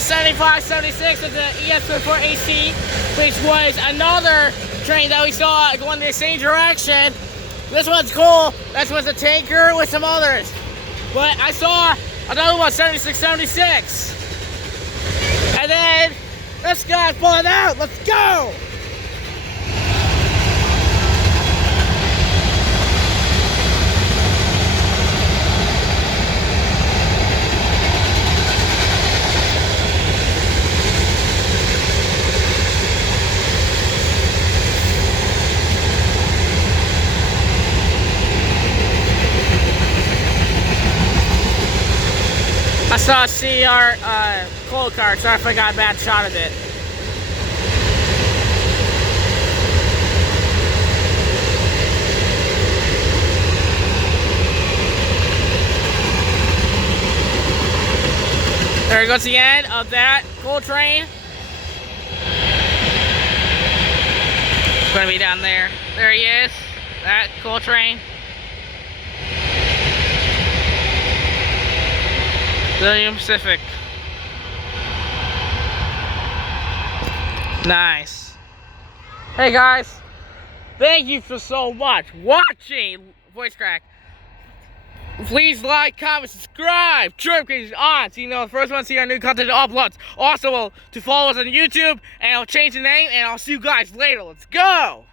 saw 75, 76 with the ES-34 AC, which was another train that we saw going the same direction. This one's cool. This was a tanker with some others. But I saw another one, 76, 76. And then this guy's pulling out. Let's go! I saw a CR coal cart, so I got a bad shot of it. There goes the end of that coal train. It's gonna be down there. There he is, that coal train. The Union Pacific. Nice. Hey guys, thank you for so much watching Voice Crack. Please like, comment, subscribe, turn notifications on so you know the first one to see our new content uploads. Also, to follow us on YouTube, and I'll change the name, and I'll see you guys later. Let's go!